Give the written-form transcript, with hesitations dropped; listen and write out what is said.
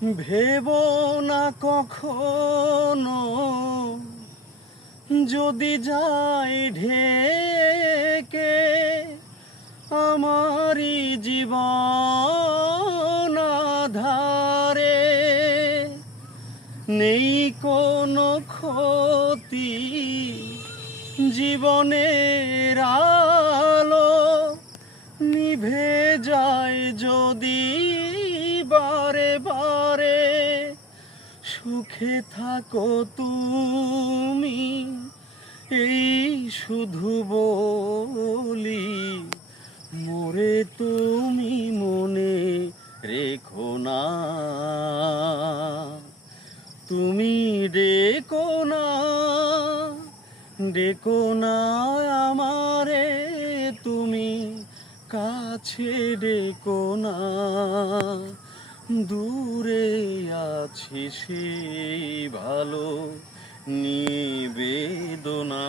ভেবো না কখনো যদি যায় ঢেকে আমারই জীবন আধারে, নেই কোনো ক্ষতি জীবনের আলো নিভে যায় যদি বারে বারে। সুখে থাকো তুমি এই শুধু বলি, মোরে তুমি মনে রেখো না। তুমি ডেকো না, ডেকো না আমারে, তুমি কাছে ডেকো না। দূরে আছি সেই ভালো নিবেদনা।